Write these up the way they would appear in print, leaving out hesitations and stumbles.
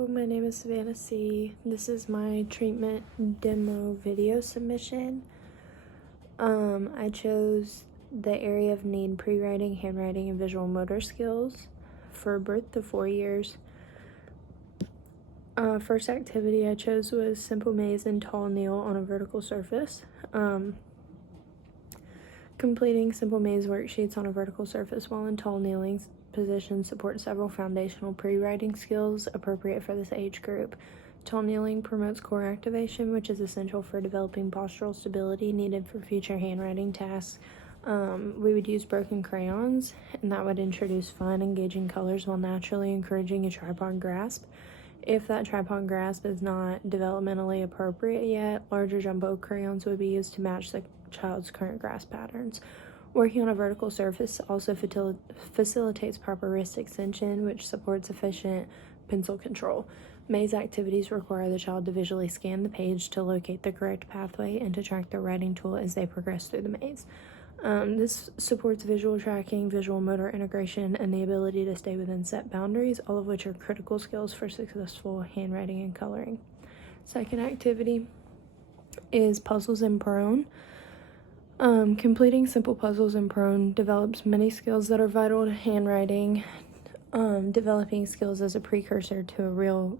Hello, my name is Savannah Seay. This is my treatment demo video submission. I chose the area of need pre-writing, handwriting, and visual motor skills for birth to 4 years. First activity I chose was simple maze and tall kneel on a vertical surface. Completing simple maze worksheets on a vertical surface while in tall kneeling position supports several foundational pre-writing skills appropriate for this age group. Tall kneeling promotes core activation, which is essential for developing postural stability needed for future handwriting tasks. We would use broken crayons, and that would introduce fun, engaging colors while naturally encouraging a tripod grasp. If that tripod grasp is not developmentally appropriate yet, larger jumbo crayons would be used to match the child's current grasp patterns. Working on a vertical surface also facilitates proper wrist extension, which supports efficient pencil control. Maze activities require the child to visually scan the page to locate the correct pathway and to track their writing tool as they progress through the maze. This supports visual tracking, visual motor integration, and the ability to stay within set boundaries, all of which are critical skills for successful handwriting and coloring. Second activity is puzzles in prone. Completing simple puzzles in prone develops many skills that are vital to handwriting. Developing skills as a precursor to a real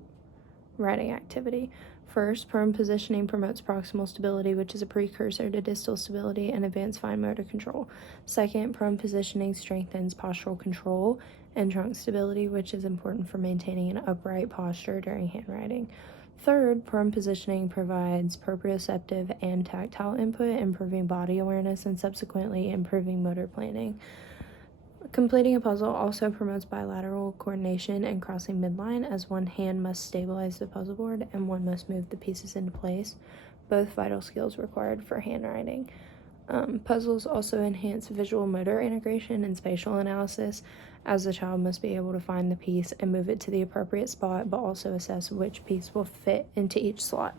writing activity. First, prone positioning promotes proximal stability, which is a precursor to distal stability and advanced fine motor control. Second, prone positioning strengthens postural control and trunk stability, which is important for maintaining an upright posture during handwriting. Third, prone positioning provides proprioceptive and tactile input, improving body awareness and subsequently improving motor planning. Completing a puzzle also promotes bilateral coordination and crossing midline, as one hand must stabilize the puzzle board and one must move the pieces into place, both vital skills required for handwriting. Puzzles also enhance visual motor integration and spatial analysis, as the child must be able to find the piece and move it to the appropriate spot, but also assess which piece will fit into each slot.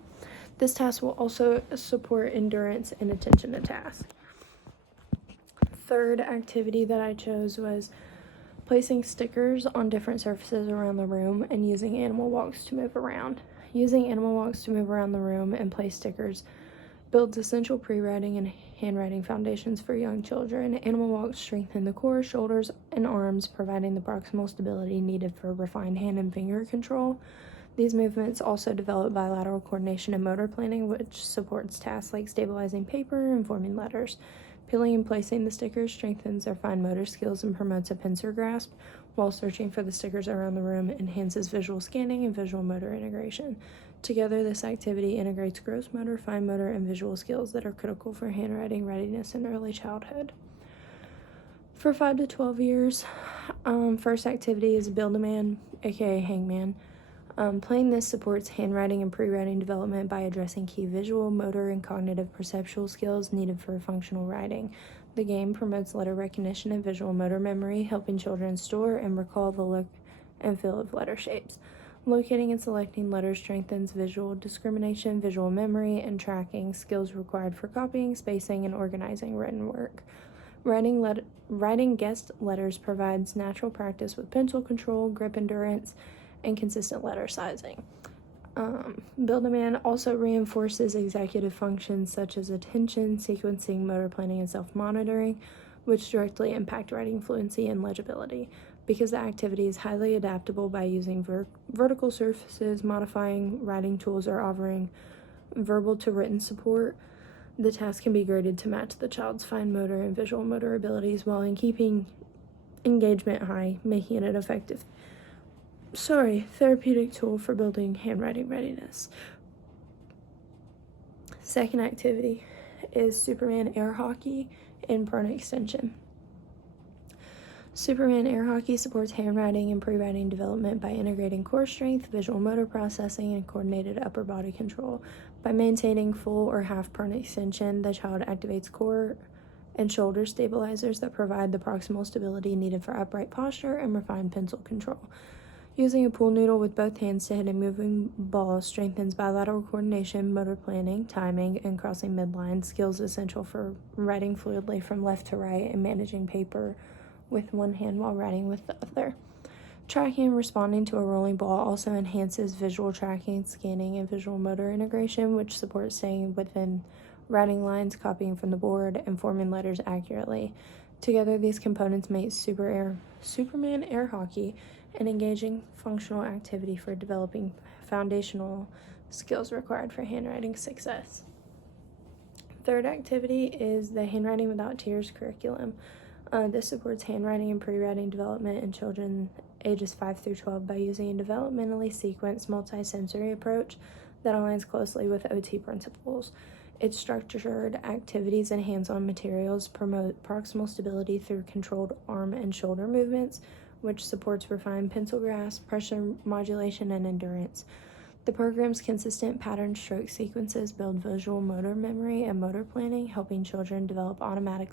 This task will also support endurance and attention to task. Third activity that I chose was placing stickers on different surfaces around the room and using animal walks to move around. Using animal walks to move around the room and place stickers builds essential pre-writing and handwriting foundations for young children. Animal walks strengthen the core, shoulders, and arms, providing the proximal stability needed for refined hand and finger control. These movements also develop bilateral coordination and motor planning, which supports tasks like stabilizing paper and forming letters. Peeling and placing the stickers strengthens their fine motor skills and promotes a pincer grasp, while searching for the stickers around the room enhances visual scanning and visual motor integration. Together, this activity integrates gross motor, fine motor, and visual skills that are critical for handwriting readiness in early childhood. For 5 to 12 years, first activity is Build-A-Man, aka Hangman. Playing this supports handwriting and pre-writing development by addressing key visual, motor, and cognitive perceptual skills needed for functional writing. The game promotes letter recognition and visual motor memory, helping children store and recall the look and feel of letter shapes. Locating and selecting letters strengthens visual discrimination, visual memory, and tracking, skills required for copying, spacing, and organizing written work. Writing guessed letters provides natural practice with pencil control, grip endurance, and consistent letter sizing. Build-A-Man also reinforces executive functions such as attention, sequencing, motor planning, and self-monitoring, which directly impact writing fluency and legibility. Because the activity is highly adaptable by using vertical surfaces, modifying writing tools, or offering verbal to written support, the task can be graded to match the child's fine motor and visual motor abilities while in keeping engagement high, making it an effective therapeutic tool for building handwriting readiness. Second activity is Superman air hockey in prone extension. Superman air hockey supports handwriting and pre-writing development by integrating core strength, visual motor processing, and coordinated upper body control. By maintaining full or half prone extension, the child activates core and shoulder stabilizers that provide the proximal stability needed for upright posture and refined pencil control. Using a pool noodle with both hands to hit a moving ball strengthens bilateral coordination, motor planning, timing, and crossing midline, skills essential for writing fluidly from left to right and managing paper with one hand while writing with the other. Tracking and responding to a rolling ball also enhances visual tracking, scanning, and visual motor integration, which supports staying within writing lines, copying from the board, and forming letters accurately. Together, these components make Superman air hockey an engaging functional activity for developing foundational skills required for handwriting success. Third activity is the Handwriting Without Tears curriculum. This supports handwriting and pre-writing development in children ages 5 through 12 by using a developmentally sequenced multi-sensory approach that aligns closely with OT principles. Its structured activities and hands-on materials promote proximal stability through controlled arm and shoulder movements, which supports refined pencil grasp, pressure modulation, and endurance. The program's consistent pattern stroke sequences build visual motor memory and motor planning, helping children develop automatic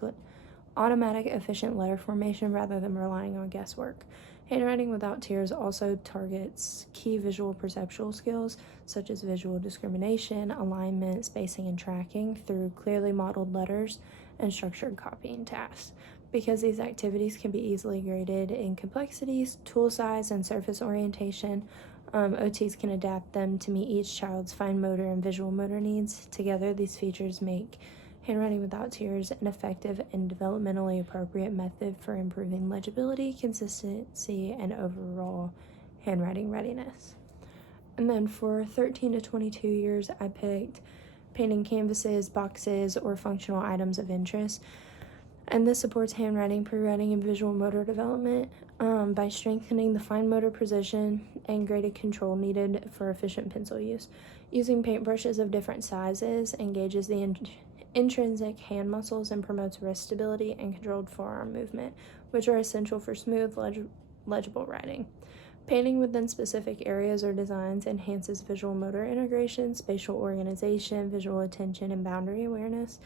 efficient letter formation rather than relying on guesswork. Handwriting Without Tears also targets key visual perceptual skills such as visual discrimination, alignment, spacing, and tracking through clearly modeled letters and structured copying tasks. Because these activities can be easily graded in complexities, tool size, and surface orientation, OTs can adapt them to meet each child's fine motor and visual motor needs. Together, these features make Handwriting Without Tears an effective and developmentally appropriate method for improving legibility, consistency, and overall handwriting readiness. And then for 13 to 22 years, I picked painting canvases, boxes, or functional items of interest. And this supports handwriting, pre-writing, and visual motor development by strengthening the fine motor precision and graded control needed for efficient pencil use. Using paintbrushes of different sizes engages the intrinsic hand muscles and promotes wrist stability and controlled forearm movement, which are essential for smooth, legible writing. Painting within specific areas or designs enhances visual motor integration, spatial organization, visual attention, and boundary awareness,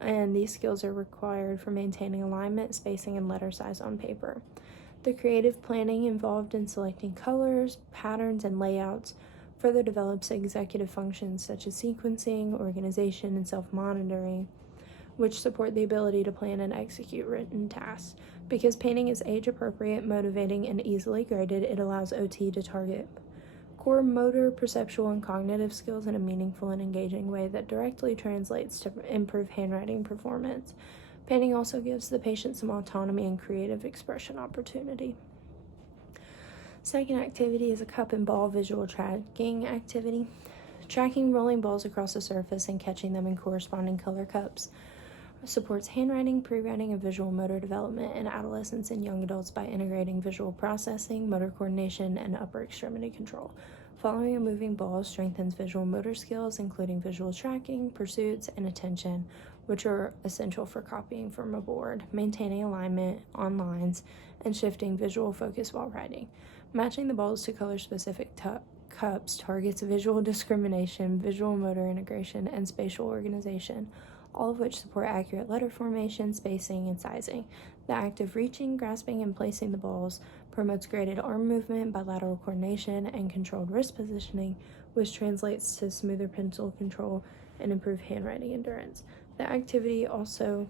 and these skills are required for maintaining alignment, spacing, and letter size on paper. The creative planning involved in selecting colors, patterns, and layouts further develops executive functions such as sequencing, organization, and self-monitoring, which support the ability to plan and execute written tasks. Because painting is age-appropriate, motivating, and easily graded, it allows OT to target core motor, perceptual, and cognitive skills in a meaningful and engaging way that directly translates to improve handwriting performance. Painting also gives the patient some autonomy and creative expression opportunity. Second activity is a cup and ball visual tracking activity. Tracking rolling balls across the surface and catching them in corresponding color cups supports handwriting, pre-writing, and visual motor development in adolescents and young adults by integrating visual processing, motor coordination, and upper extremity control. Following a moving ball strengthens visual motor skills, including visual tracking, pursuits, and attention, which are essential for copying from a board, maintaining alignment on lines, and shifting visual focus while writing. Matching the balls to color-specific cups targets visual discrimination, visual motor integration, and spatial organization, all of which support accurate letter formation, spacing, and sizing. The act of reaching, grasping, and placing the balls promotes graded arm movement, bilateral coordination, and controlled wrist positioning, which translates to smoother pencil control and improved handwriting endurance. The activity also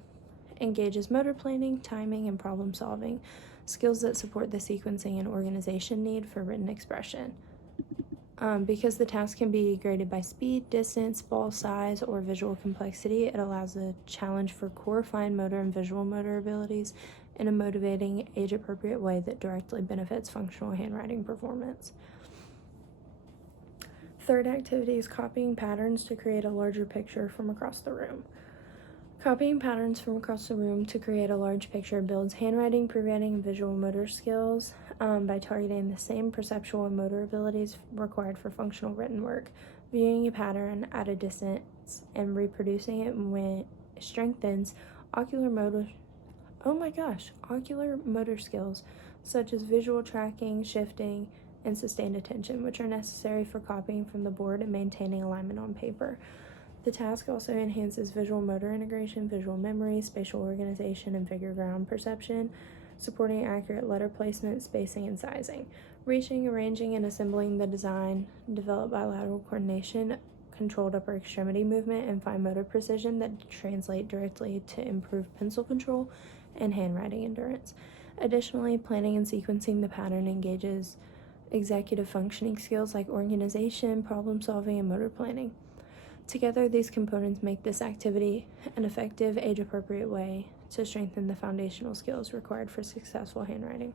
engages motor planning, timing, and problem solving, skills that support the sequencing and organization need for written expression. Because the task can be graded by speed, distance, ball size, or visual complexity, it allows a challenge for core fine motor and visual motor abilities in a motivating, age-appropriate way that directly benefits functional handwriting performance. Third activity is copying patterns to create a larger picture from across the room. Copying patterns from across the room to create a large picture builds handwriting, pre-writing, and visual motor skills by targeting the same perceptual and motor abilities required for functional written work. Viewing a pattern at a distance and reproducing it strengthens ocular motor skills such as visual tracking, shifting, and sustained attention, which are necessary for copying from the board and maintaining alignment on paper. The task also enhances visual motor integration, visual memory, spatial organization, and figure ground perception, supporting accurate letter placement, spacing, and sizing. Reaching, arranging, and assembling the design develop bilateral coordination, controlled upper extremity movement, and fine motor precision that translate directly to improved pencil control and handwriting endurance. Additionally, planning and sequencing the pattern engages executive functioning skills like organization, problem solving, and motor planning. Together, these components make this activity an effective, age-appropriate way to strengthen the foundational skills required for successful handwriting.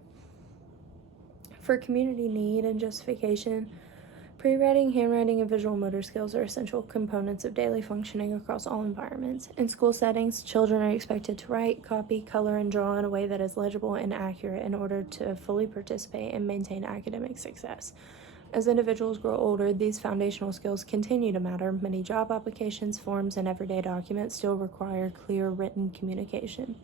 For community need and justification, pre-writing, handwriting, and visual motor skills are essential components of daily functioning across all environments. In school settings, children are expected to write, copy, color, and draw in a way that is legible and accurate in order to fully participate and maintain academic success. As individuals grow older, these foundational skills continue to matter. Many job applications, forms, and everyday documents still require clear written communication.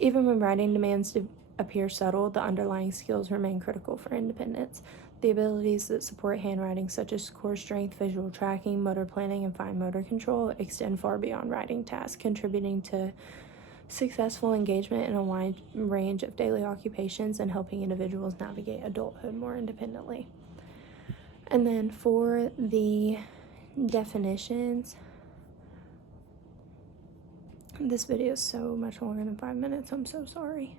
Even when writing demands to appear subtle, the underlying skills remain critical for independence. The abilities that support handwriting, such as core strength, visual tracking, motor planning, and fine motor control, extend far beyond writing tasks, contributing to successful engagement in a wide range of daily occupations and helping individuals navigate adulthood more independently. And then for the definitions, this video is so much longer than 5 minutes, I'm so sorry.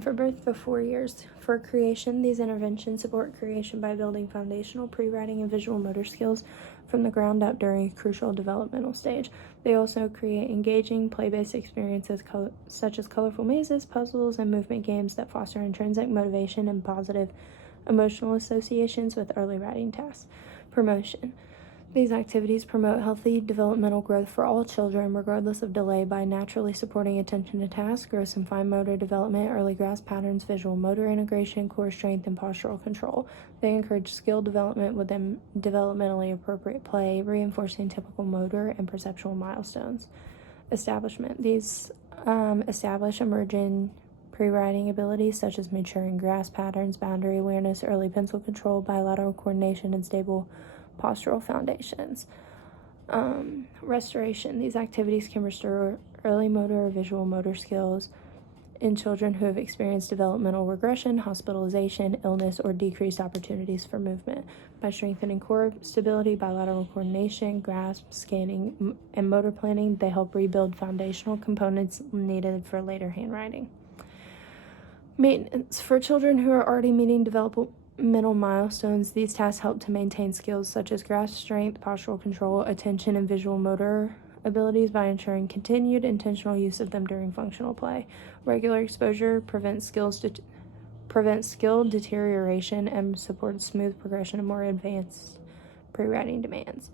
For birth to 4 years. For creation, these interventions support creation by building foundational pre-writing and visual motor skills from the ground up during a crucial developmental stage. They also create engaging, play-based experiences such as colorful mazes, puzzles, and movement games that foster intrinsic motivation and positive emotional associations with early writing tasks. Promotion. These activities promote healthy developmental growth for all children, regardless of delay, by naturally supporting attention to task, gross and fine motor development, early grasp patterns, visual motor integration, core strength, and postural control. They encourage skill development within developmentally appropriate play, reinforcing typical motor and perceptual milestones. Establishment. These establish emerging pre-writing abilities such as maturing grasp patterns, boundary awareness, early pencil control, bilateral coordination, and stable postural foundations. Restoration. These activities can restore early motor or visual motor skills in children who have experienced developmental regression, hospitalization, illness, or decreased opportunities for movement. By strengthening core stability, bilateral coordination, grasp, scanning, and motor planning, they help rebuild foundational components needed for later handwriting. Maintenance. For children who are already meeting developmental milestones, these tasks help to maintain skills such as grasp strength, postural control, attention, and visual motor abilities by ensuring continued intentional use of them during functional play. Regular exposure prevents skill deterioration and supports smooth progression of more advanced pre-writing demands.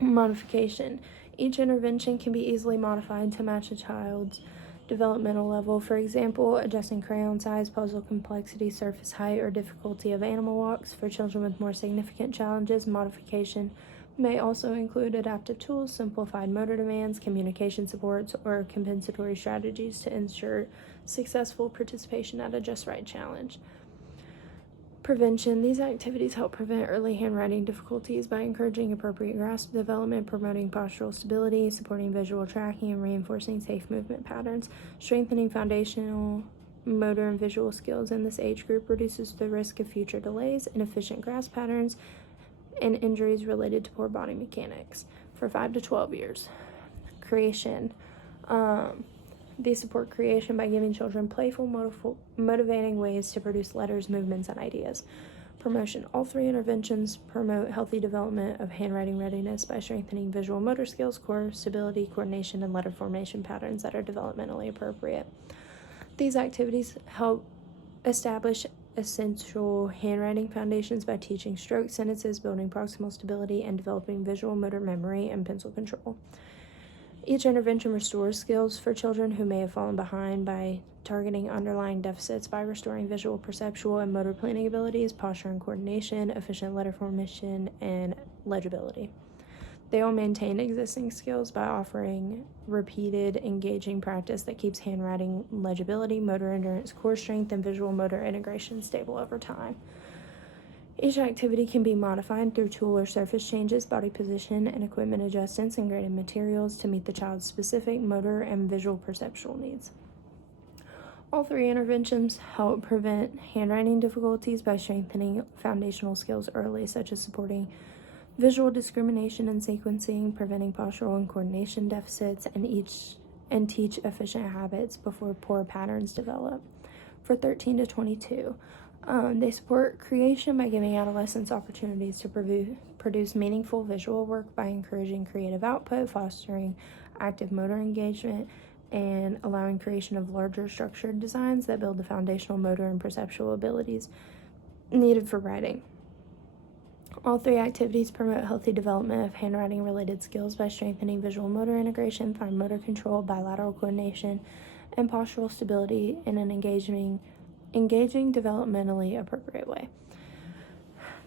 Modification. Each intervention can be easily modified to match a child's developmental level. For example, adjusting crayon size, puzzle complexity, surface height, or difficulty of animal walks. For children with more significant challenges, modification may also include adaptive tools, simplified motor demands, communication supports, or compensatory strategies to ensure successful participation at a just right challenge. Prevention. These activities help prevent early handwriting difficulties by encouraging appropriate grasp development, promoting postural stability, supporting visual tracking, and reinforcing safe movement patterns. Strengthening foundational motor and visual skills in this age group reduces the risk of future delays, inefficient grasp patterns, and injuries related to poor body mechanics. For 5 to 12 years. Creation. They support creation by giving children playful, motivating ways to produce letters, movements, and ideas. Promotion. All three interventions promote healthy development of handwriting readiness by strengthening visual motor skills, core stability, coordination, and letter formation patterns that are developmentally appropriate. These activities help establish essential handwriting foundations by teaching stroke sentences, building proximal stability, and developing visual motor memory and pencil control. Each intervention restores skills for children who may have fallen behind by targeting underlying deficits by restoring visual, perceptual, and motor planning abilities, posture and coordination, efficient letter formation, and legibility. They all maintain existing skills by offering repeated, engaging practice that keeps handwriting legibility, motor endurance, core strength, and visual motor integration stable over time. Each activity can be modified through tool or surface changes, body position, and equipment adjustments and graded materials to meet the child's specific motor and visual perceptual needs. All three interventions help prevent handwriting difficulties by strengthening foundational skills early, such as supporting visual discrimination and sequencing, preventing postural and coordination deficits, and each and teach efficient habits before poor patterns develop. For 13 to 22, they support creation by giving adolescents opportunities to produce meaningful visual work by encouraging creative output, fostering active motor engagement, and allowing creation of larger structured designs that build the foundational motor and perceptual abilities needed for writing. All three activities promote healthy development of handwriting-related skills by strengthening visual motor integration, fine motor control, bilateral coordination, and postural stability in an engaging, developmentally appropriate way.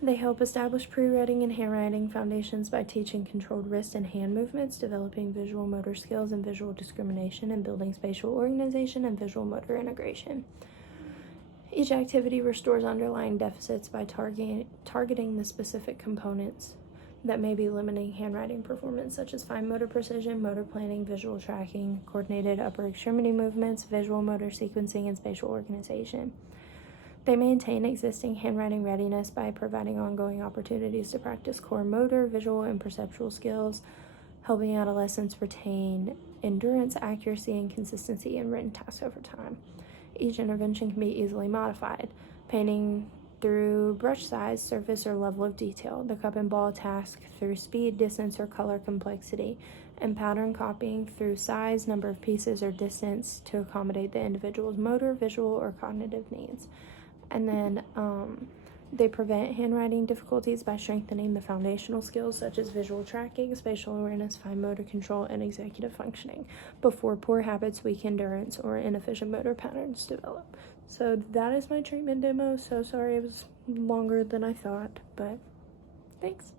They help establish pre-writing and handwriting foundations by teaching controlled wrist and hand movements, developing visual motor skills and visual discrimination, and building spatial organization and visual motor integration. Each activity restores underlying deficits by targeting the specific components that may be limiting handwriting performance, such as fine motor precision, motor planning, visual tracking, coordinated upper extremity movements, visual motor sequencing, and spatial organization. They maintain existing handwriting readiness by providing ongoing opportunities to practice core motor, visual, and perceptual skills, helping adolescents retain endurance, accuracy, and consistency in written tasks over time. Each intervention can be easily modified, painting through brush size, surface, or level of detail, the cup and ball task through speed, distance, or color complexity, and pattern copying through size, number of pieces, or distance to accommodate the individual's motor, visual, or cognitive needs. And then they prevent handwriting difficulties by strengthening the foundational skills such as visual tracking, spatial awareness, fine motor control, and executive functioning before poor habits, weak endurance, or inefficient motor patterns develop. So that is my treatment demo. So sorry it was longer than I thought, but thanks.